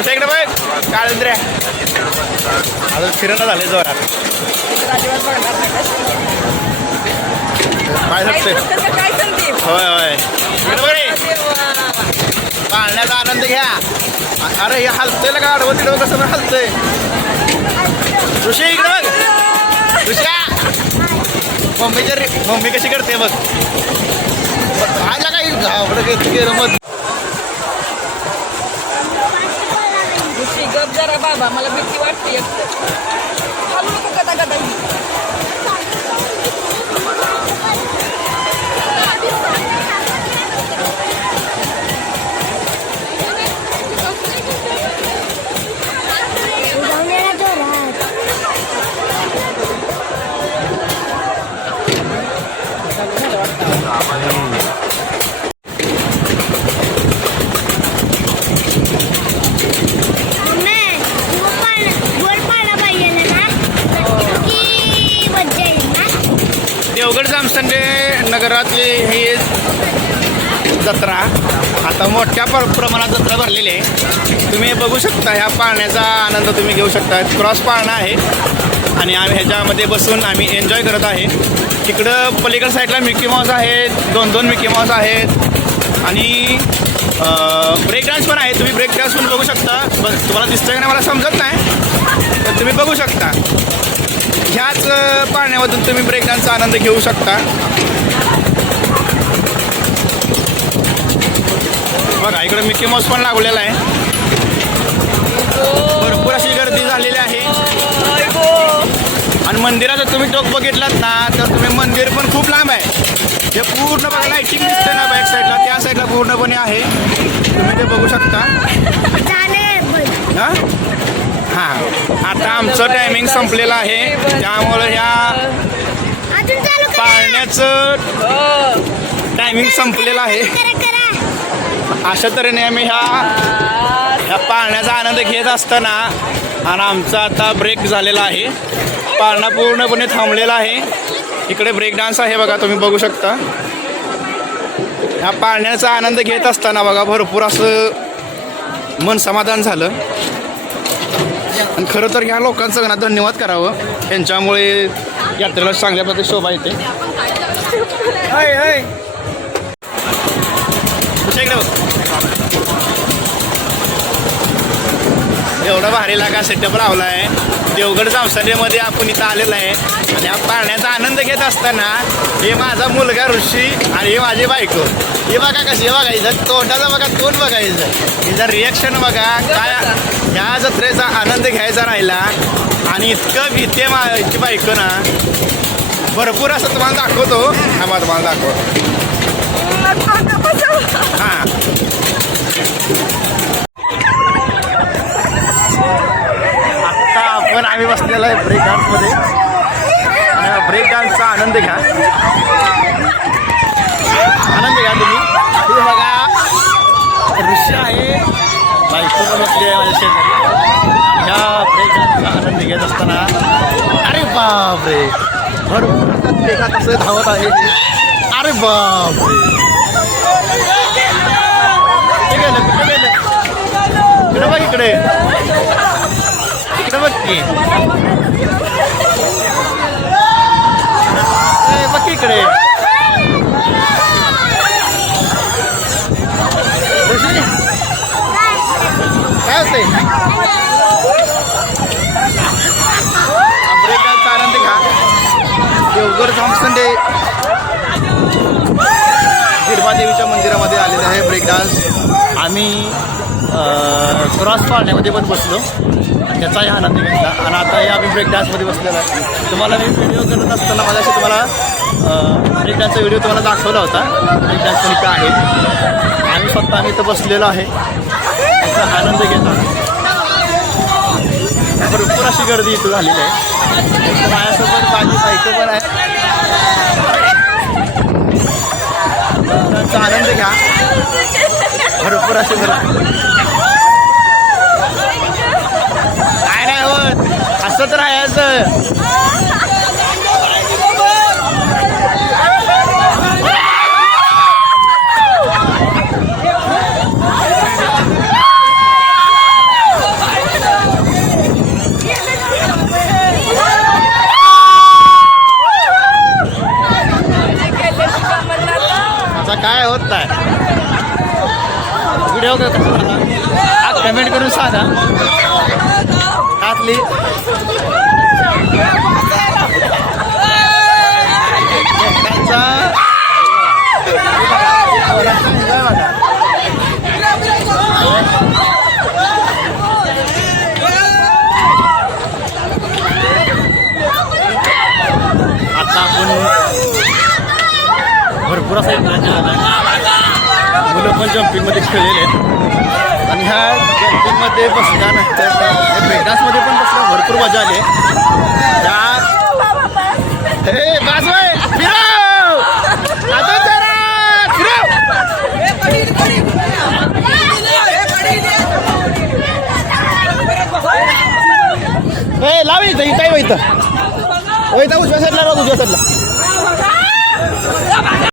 तुझ्या इकडे बघ काळंद्र्या अजून फिरणं झाले जोरात काय सांगते होय होय इकडे बघ रे पाळण्याचा आनंद घ्या. अरे हे हलतंय का आडवं तिडवं कसं पण हलतंय. ऋषी इकडे बघ ऋषा मम्मी कशी करते बघ आयला काही घाबरं गेलं मग गप जरा बाबा मला भीती वाटते एकटं खालू नको गदा गदा देवगड जामसंडे नगरातली ही जत्रा आता मोठ्या प्रमाणात जत्रा भरलेली आहे. तुम्ही बघू शकता ह्या पाळण्याचा आनंद तुम्ही घेऊ शकता. क्रॉस पाळणा आहे आणि आम्ही ह्याच्यामध्ये बसून आम्ही एन्जॉय करत आहे. तिकडं पलीकडे साईडला मिकी माऊस आहेत, दोन मिकी माऊस आहेत आणि ब्रेक डान्स पण आहे. तुम्ही ब्रेक डान्स पण बघू शकता. तुम्हाला दिसतंय का नाही मला समजत नाही तर तुम्ही बघू शकता. ह्याच पाळण्यामधून तुम्ही ब्रेक डान्सचा आनंद घेऊ शकता. बघा इकडे मिकी माऊस पण लागलेला आहे. भरपूर अशी गर्दी झालेली आहे आणि मंदिराचं तुम्ही टोक बघितलात ना तर तुम्ही मंदिर पण खूप लांब आहे. हे पूर्ण बघा लाईटिंग दिसते ना बॅक साईडला त्या साईडला पूर्णपणे आहे. तुम्ही ते बघू शकता. हां आता आमचं टायमिंग संपलेलं आहे त्यामुळं ह्या पाळण्याचं टायमिंग संपलेलं आहे. अशा तऱ्हेने आम्ही ह्या पाळण्याचा आनंद घेत असताना आणि आमचा आता ब्रेक झालेला आहे. पाळणा पूर्णपणे थांबलेला आहे. इकडे ब्रेक डान्स आहे बघा तुम्ही बघू शकता. ह्या पाळण्याचा आनंद घेत असताना बघा भरपूर असं मन समाधान झालं आणि खरं तर ह्या लोकांचं ना धन्यवाद करावं. यांच्यामुळे यात्रेला चांगल्या प्रकारे शोभा येते. एवढा भारी लागा सेटअप लावला आहे. देवगड जामसंडेमध्ये आपण इथं आलेलं आहे आणि या पाळण्याचा आनंद घेत असताना हे माझा मुलगा ऋषी आणि हे माझी बायको. हे बघा कशी बघायचं तोंडाचं बघा तोंड बघायचं हिचं रिॲक्शन बघा काय. ह्या जत्रेचा आनंद घ्यायचा राहिला आणि इतकं भीते माझी बायको ना भरपूर असं तुम्हाला दाखवतो. हा तुम्हाला दाखवतो. हां आत्ता आपण आम्ही बसलेला आहे ब्रेक डान्समध्ये आणि ब्रेक डान्सचा आनंद घ्या. आनंद घ्या तुम्ही. हे बघा ऋषी आहे बायको पण बसली आहे माझ्या शेजारी. ह्या ब्रेक डान्सचा आनंद घेत असताना अरे बापरे भरपूर एका कसं धावत आहे. अरे बापरे कुठे गेलं इकडे बघ इकडे इकडे बघ की बघ इकडे काय होतंय. ब्रेक डान्सचा आनंद घ्या. देवगड जामसंडे गिरबा देवीच्या मंदिरामध्ये आलेले आहे ब्रेक डान्स. आम्ही क्रॉस पाळण्यामध्ये पण बसलो आणि त्याचाही आनंद घेतला आणि आताही आम्ही ब्रेक डान्समध्ये बसलेलो आहे. तुम्हाला मी व्हिडिओ करत असताना माझ्याशी तुम्हाला ब्रेक डान्सचा व्हिडिओ तुम्हाला दाखवला होता. ब्रेक डान्स पण इथं आहे. आम्ही स्वतः आम्ही इथं बसलेलो आहे त्याचा आनंद घेता. भरपूर अशी गर्दी इथं झालेली आहे. माझ्यासोबत माझी बायको पण आहे. त्यांचा आनंद घ्या. भरपूर असे काय नाही होत असं तर राहायचं. कमेंट करून सांगा आतली आता आपण भरपूर असा मुलं पण जम्पिंगमध्ये खेळलेले आहेत आणि ह्या जम्पिंगमध्ये बसल्यानंतर ब्रेकडान्समध्ये पण बसल्या भरपूर मजा आली त्या हे बाजूय फिरव अजून जरा फिरव हे लाव इथं इथं इथं उजव्या साईडला राहू उजव्या साईडला